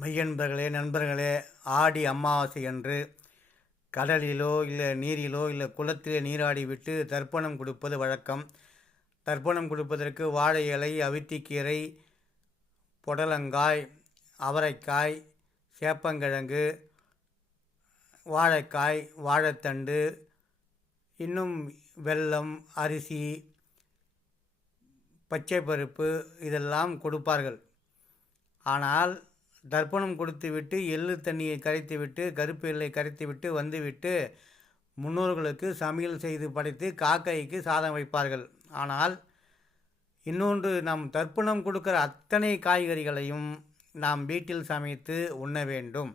மெய்யன்பர்களே நண்பர்களே ஆடி அமாவாசை அன்று கடலிலோ இல்லை நீரிலோ இல்லை குளத்திலே நீராடி விட்டு தர்ப்பணம் கொடுப்பது வழக்கம். தர்ப்பணம் கொடுப்பதற்கு வாழை இலை அவித்திக்கீரை புடலங்காய் அவரைக்காய் சேப்பங்கிழங்கு வாழைக்காய் வாழைத்தண்டு இன்னும் வெல்லம் அரிசி பச்சை பருப்பு இதெல்லாம் கொடுப்பார்கள். ஆனால் தர்ப்பணம் கொடுத்துவிட்டு எள்ளு தண்ணியை கரைத்துவிட்டு கருப்பு எல்லை கரைத்துவிட்டு வந்துவிட்டு முன்னோர்களுக்கு சமையல் செய்து படைத்து காக்கைக்கு சாதம் வைப்பார்கள். ஆனால் இன்னொன்று நாம் தர்ப்பணம் கொடுக்கிற அத்தனை காய்கறிகளையும் நாம் வீட்டில் சமைத்து உண்ண வேண்டும்.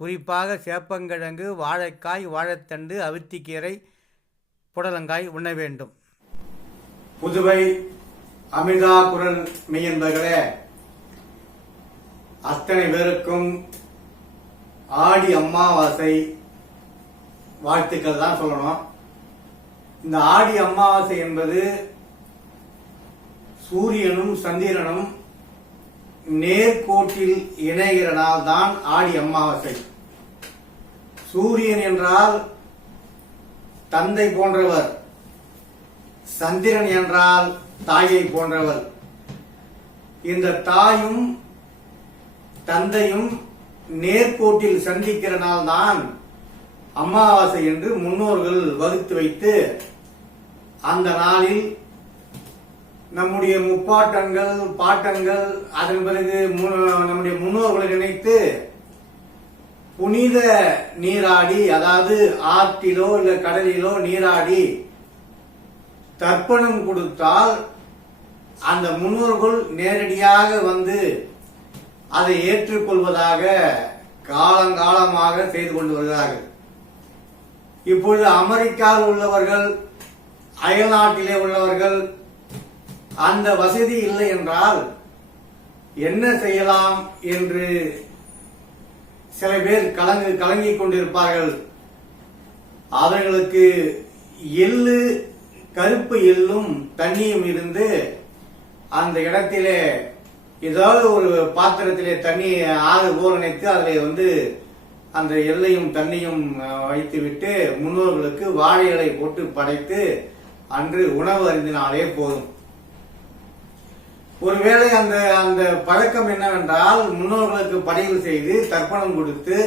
குறிப்பாக சேப்பங்கிழங்கு வாழைக்காய் வாழைத்தண்டு அவித்திக்கீரை புடலங்காய் உண்ண வேண்டும். புதுவை அமிர்தா குரல் மெய்யன்பர்களே அத்தனை பேருக்கும் ஆடி அம்மாவாசை வாழ்த்துக்கள் தான் சொல்லணும். இந்த ஆடி அமாவாசை என்பது சூரியனும் சந்திரனும் நேர்கோட்டில் இணைகிற நாள் தான் ஆடி அமாவாசை சூரியன் என்றால் தந்தை போன்றவர். சந்திரன் என்றால் தாயை போன்றவர். இந்த தாயும் தந்தையும் நேர்கோட்டில் சந்திக்கிற நாள் தான் அமாவாசை என்று முன்னோர்கள் வகுத்து வைத்து அந்த நாளில் நம்முடைய முப்பாட்டங்கள் பாட்டங்கள் அதன் பிறகு நம்முடைய முன்னோர்களை நினைத்து புனித நீராடி அதாவது ஆற்றிலோ இல்ல கடலிலோ நீராடி தர்ப்பணம் கொடுத்தால் அந்த முன்னோர்கள் நேரடியாக வந்து அதை ஏற்றுக்கொள்வதாக காலங்காலமாக செய்து கொண்டு வருகிறார்கள். இப்பொழுது அமெரிக்காவில் உள்ளவர்கள் அயல்நாட்டிலே உள்ளவர்கள் அந்த வசதி இல்லை என்றால் என்ன செய்யலாம் என்று சில பேர் கலங்கு கலங்கிக் கொண்டிருப்பார்கள். அவர்களுக்கு எள்ளு கருப்பு எள்ளும் தண்ணியும் இருந்து அந்த இடத்திலே ஏதாவது ஒரு பாத்திரத்திலே தண்ணி ஆறு பூரணித்து அதில் வந்து அந்த எல்லையும் தண்ணியும் வைத்துவிட்டு முன்னோர்களுக்கு வாழை இலை போட்டு படைத்து அன்று உணவு அருந்தினாலே போதும். ஒருவேளை அந்த அந்த பழக்கம் என்னவென்றால் முன்னோர்களுக்கு படைவு செய்து தர்ப்பணம் கொடுத்து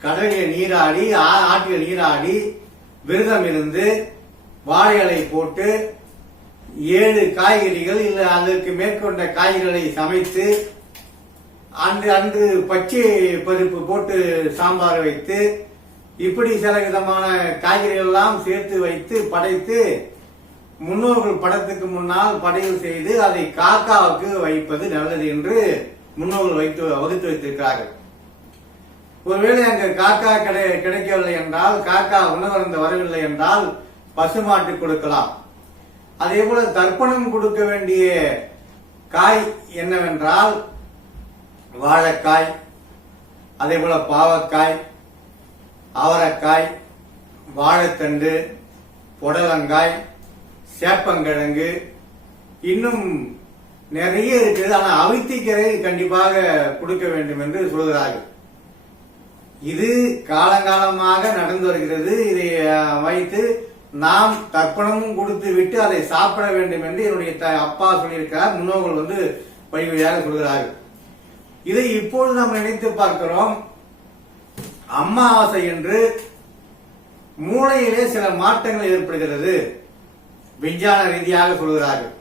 கடலில் நீராடி ஆ- ஆற்றில் நீராடி விரதம் இருந்து வாழை இலை போட்டு ஏழு காய்கறிகள் இல்லை அதற்கு மேற்கொண்ட காய்கறிகளை சமைத்து அன்று அன்று பச்சை பருப்பு போட்டு சாம்பார் வைத்து இப்படி சில விதமான காய்கறிகள் எல்லாம் சேர்த்து வைத்து படைத்து முன்னோர்கள் படத்துக்கு முன்னால் படையல் செய்து அதை காக்காவுக்கு வைப்பது நல்லது என்று முன்னோர்கள் வைத்து வகுத்து வைத்திருக்கிறார்கள். ஒருவேளை அங்கு காக்கா கிடை கிடைக்கவில்லை என்றால் காக்கா உணவருந்த வரவில்லை என்றால் பசுமாட்டு கொடுக்கலாம். அதே போல தர்ப்பணம் கொடுக்க வேண்டிய காய் என்னவென்றால் வாழைக்காய் அதே போல பாவக்காய் அவரைக்காய் வாழைத்தண்டு புடலங்காய் சேப்பங்கிழங்கு இன்னும் நிறைய இருக்கிறது. ஆனால் அவித்திக்கரை கண்டிப்பாக கொடுக்க வேண்டும் என்று சொல்கிறார்கள். இது காலங்காலமாக நடந்து வருகிறது. இதை வைத்து நாம் தர்ப்பணமும் கொடுத்து விட்டு அதை சாப்பிட வேண்டும் என்று என்னுடைய அப்பா சொல்லியிருக்கிறார். முன்னோர்கள் வந்து வழி வழியாக சொல்கிறார்கள். இதை இப்பொழுது நாம் நினைத்து பார்க்கிறோம். அம்மாவாசை என்று மூளையிலே சில மாற்றங்கள் ஏற்படுகிறது. விஞ்ஞான ரீதியாக சொல்கிறார்கள்.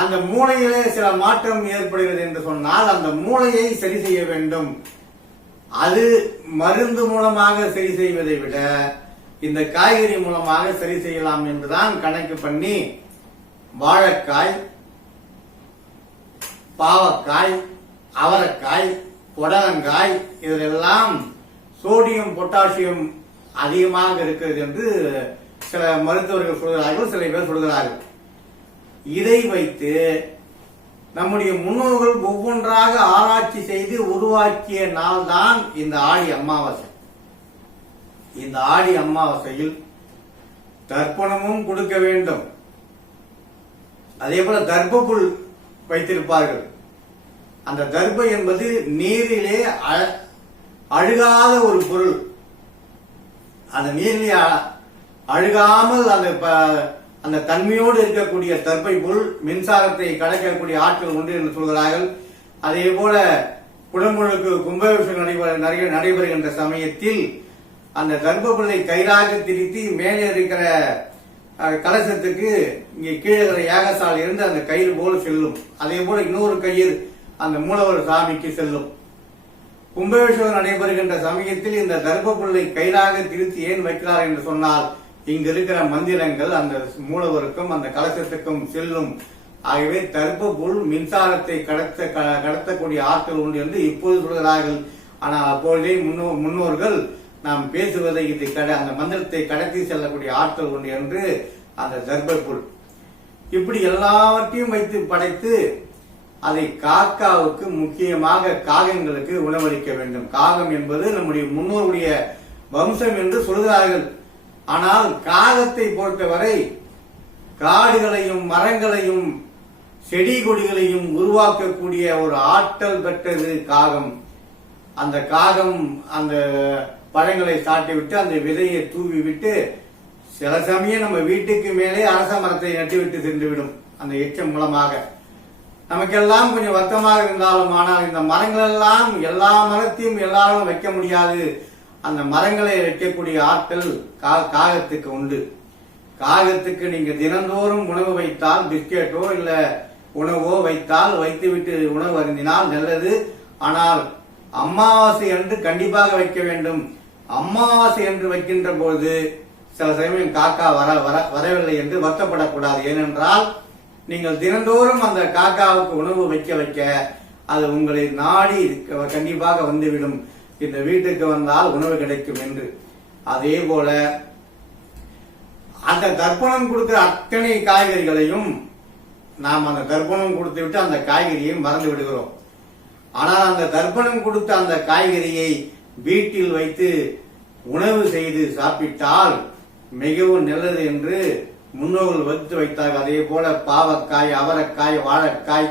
அந்த மூளையிலே சில மாற்றம் ஏற்படுகிறது என்று சொன்னால் அந்த மூளையை சரி செய்ய வேண்டும். அது மருந்து மூலமாக சரி செய்வதை விட இந்த காய்கறி மூலமாக சரி செய்யலாம் என்றுதான் கணக்கு பண்ணி வாழைக்காய் பாவக்காய் அவரைக்காய் புடலங்காய் இதிலெல்லாம் சோடியம் பொட்டாசியம் அதிகமாக இருக்கிறது என்று சில மருத்துவர்கள் சொல்கிறார்கள் சில பேர் சொல்கிறார்கள். இதை வைத்து நம்முடைய முன்னோர்கள் ஒவ்வொன்றாக ஆராய்ச்சி செய்து உருவாக்கிய நாள்தான் இந்த ஆடி அமாவாசை. இந்த ஆடி அமாவாசையில் தர்ப்பணமும் கொடுக்க வேண்டும். அதே போல தர்ப்பப்புல் வைத்திருப்பார்கள். அந்த தர்ப்பம் என்பது நீரிலே அழுகாத ஒரு பொருள். அந்த நீரிலே அழுகாமல் அந்த ப- அந்த தன்மையோடு இருக்கக்கூடிய தர்ப்பை புல் மின்சாரத்தை கடக்கக்கூடிய ஆட்கள் உண்டு என்று சொல்கிறார்கள். அதே போல குடமுழுக்கு கும்பாபிஷேகம் நடைபெற நடைபெறுகின்ற சமயத்தில் அந்த தர்ப கயிறாக திரித்து மேலே இருக்கிற கலசத்துக்கு இங்கே கீழே இருக்கிற யாகசாலை இருந்து அந்த கயிறு போல செல்லும். அதே போல இன்னொரு கயிறு அந்த மூலவர் சாமிக்கு செல்லும். கும்பாபிஷேகம் நடைபெறுகின்ற சமயத்தில் இந்த தர்ப கயிறாக திருத்தி ஏன் வைக்கிறார் என்று சொன்னால் இங்கு இருக்கிற மந்திரங்கள் அந்த மூலவருக்கும் அந்த கலசத்துக்கும் செல்லும். ஆகவே தர்ப மின்சாரத்தை கடத்த க- கடத்தக்கூடிய ஆட்கள் உண்டு என்று இப்போது சொல்கிறார்கள். ஆனால் அப்பொழுதே முன்னோ முன்னோர்கள் நாம் பேசுவதை இது கட அந்த மந்திரத்தை கடத்தி செல்லக்கூடிய ஆற்றல் உண்டு என்று அந்த தர்ப இப்படி எல்லாவற்றையும் வைத்து படைத்து அதை காக்காவுக்கு முக்கியமாக காகங்களுக்கு உணவளிக்க வேண்டும். காகம் என்பது நம்முடைய முன்னோருடைய வம்சம் என்று சொல்கிறார்கள். ஆனால் காகத்தை பொறுத்தவரை காடுகளையும் மரங்களையும் செடி கொடிகளையும் உருவாக்கக்கூடிய ஒரு ஆற்றல் பெற்றது காகம். அந்த காகம் அந்த பழங்களை சாட்டி விட்டு அந்த விதையை தூவி விட்டு சில சமயம் நம்ம வீட்டுக்கு மேலே அரச மரத்தை நட்டுவிட்டு சென்றுவிடும் அந்த எச்சம் மூலமாக. நமக்கெல்லாம் கொஞ்சம் வருத்தமாக இருந்தாலும் ஆனால் இந்த மரங்கள் எல்லாம் எல்லா மரத்தையும் எல்லாரும் வைக்க முடியாது. அந்த மரங்களை வைக்கக்கூடிய ஆற்றல் கா- காகத்துக்கு உண்டு. காகத்துக்கு நீங்க தினந்தோறும் உணவு வைத்தால் பிஸ்கெட்டோ இல்ல உணவோ வைத்தால் வைத்துவிட்டு உணவு அருந்தினால் நல்லது. ஆனால் அமாவாசை என்று கண்டிப்பாக வைக்க வேண்டும். அமாவாசை என்று வைக்கின்ற போது சில சமயம் காக்கா வர வர வரவில்லை என்று வருத்தப்படக்கூடாது. ஏனென்றால் நீங்கள் தினந்தோறும் அந்த காக்காவுக்கு உணவு வைக்க வைக்க அது உங்களை நாடி கண்டிப்பாக வந்துவிடும். இந்த வீட்டுக்கு வந்தால் உணவு கிடைக்கும் என்று. அதே போல அந்த தர்ப்பணம் கொடுக்கிற அத்தனை காய்கறிகளையும் நாம் அந்த தர்ப்பணம் கொடுத்து விட்டு அந்த காய்கறியையும் மறந்து விடுகிறோம். ஆனால் அந்த தர்ப்பணம் கொடுத்த அந்த காய்கறியை வீட்டில் வைத்து உணவு செய்து சாப்பிட்டால் மிகவும் நல்லது என்று முன்னோர்கள் வகுத்து வைத்தார்கள். அதே போல பாவக்காய் அவரக்காய் வாழைக்காய்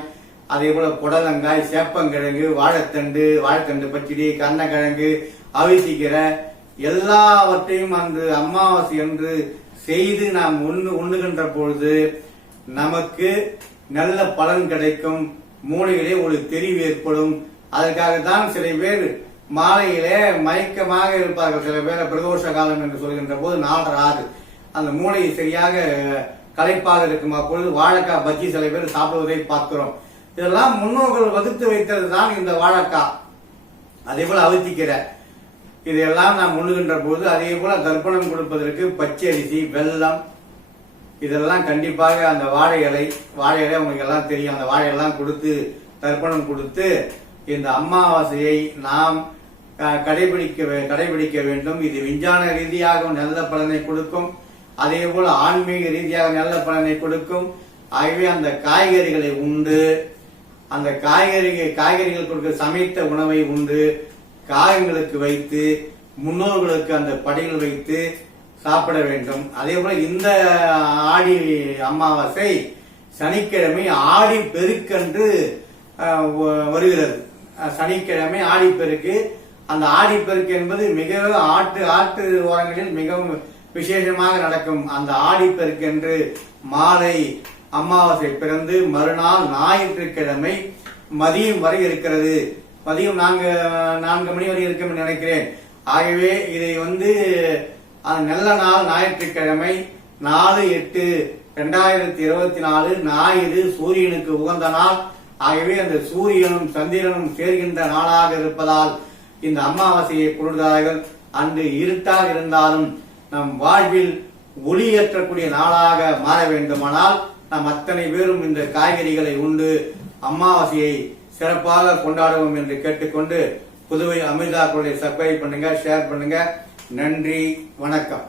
அதே போல புடலங்காய் சேப்பங்கிழங்கு வாழைத்தண்டு வாழைத்தண்டு பச்சடி கண்ணக்கிழங்கு அவிசிக்கிற எல்லாவற்றையும் அன்று அமாவாசை அன்று செய்து நாம் உண்ணு உண்ணுகின்ற பொழுது நமக்கு நல்ல பலன் கிடைக்கும். மூளையிலே ஒரு தெரிவு ஏற்படும். அதற்காகத்தான் சில பேர் மாலையிலே மயக்கமாக இருப்பார்கள் சில பேர் பிரதோஷ காலம் என்று சொல்கின்ற போது நாலரை ஆறு அந்த மூளையை சரியாக களைப்பாக இருக்கும் அப்பொழுது வாழைக்காய் பஜ்ஜி சில பேர் சாப்பிடுவதை பார்க்கிறோம். இதெல்லாம் முன்னோர்கள் வகுத்து வைத்தது தான் இந்த வாழைக்காய் அதே போல அவித்திக்கீரை. இதையெல்லாம் நாம் உண்ணுகின்ற போது அதே போல தர்ப்பணம் கொடுப்பதற்கு பச்சை அரிசி வெல்லம். இதெல்லாம் கண்டிப்பாக அந்த வாழை இலை வாழை இலை உங்களுக்கு எல்லாம் தெரியும். அந்த வாழை எல்லாம் கொடுத்து தர்ப்பணம் கொடுத்து இந்த அமாவாசையை நாம் கடைபிடிக்க வே- கடைபிடிக்க வேண்டும். இது விஞ்ஞான ரீதியாக நல்ல பலனை கொடுக்கும். அதே போல ஆன்மீக ரீதியாக நல்ல பலனை கொடுக்கும். ஆகவே அந்த காய்கறிகளை உண்டு. அந்த காய்கறி காய்கறிகள் கொடுக்க சமைத்த உணவை உண்டு. காயங்களுக்கு வைத்து முன்னோர்களுக்கு அந்த படையில் வைத்து சாப்பிட வேண்டும். அதே போல இந்த ஆடி அமாவாசை சனிக்கிழமை ஆடி பெருக்கன்று வருகிறது. சனிக்கிழமை சனிக்கிழமை ஆடிப்பெருக்கு அந்த ஆடிப்பெருக்கு என்பது மிகவும் ஆட்டு ஆட்டு ஓரங்களில் மிகவும் விசேஷமாக நடக்கும். அந்த ஆடிப்பெருக்கு என்று மாலை அமாவாசை பிறந்து மறுநாள் ஞாயிற்றுக்கிழமை மதியம் வரை இருக்கிறது. மதியம் நான்கு நான்கு மணி வரை இருக்கும் நினைக்கிறேன். ஆகவே இதை வந்து அந்த நல்ல நாள் ஞாயிற்றுக்கிழமை நாலு எட்டு ரெண்டாயிரத்தி இருபத்தி நாலு ஞாயிறு சூரியனுக்கு உகந்த நாள். ஆகவே அந்த சூரியனும் சந்திரனும் சேர்கின்ற நாளாக இருப்பதால் இந்த அமாவாசையை பொழுதார்கள் அன்று இருட்டாக இருந்தாலும் நம் வாழ்வில் ஒளியேற்றக்கூடிய நாளாக மாற வேண்டுமானால் நாம் அத்தனை பேரும் இந்த காய்கறிகளை உண்டு அமாவாசையை சிறப்பாக கொண்டாடுவோம் என்று கேட்டுக்கொண்டு புதுவை அமிர்தா கொள்கை சப்ஸ்கிரைப் பண்ணுங்க ஷேர் பண்ணுங்க. நன்றி வணக்கம்.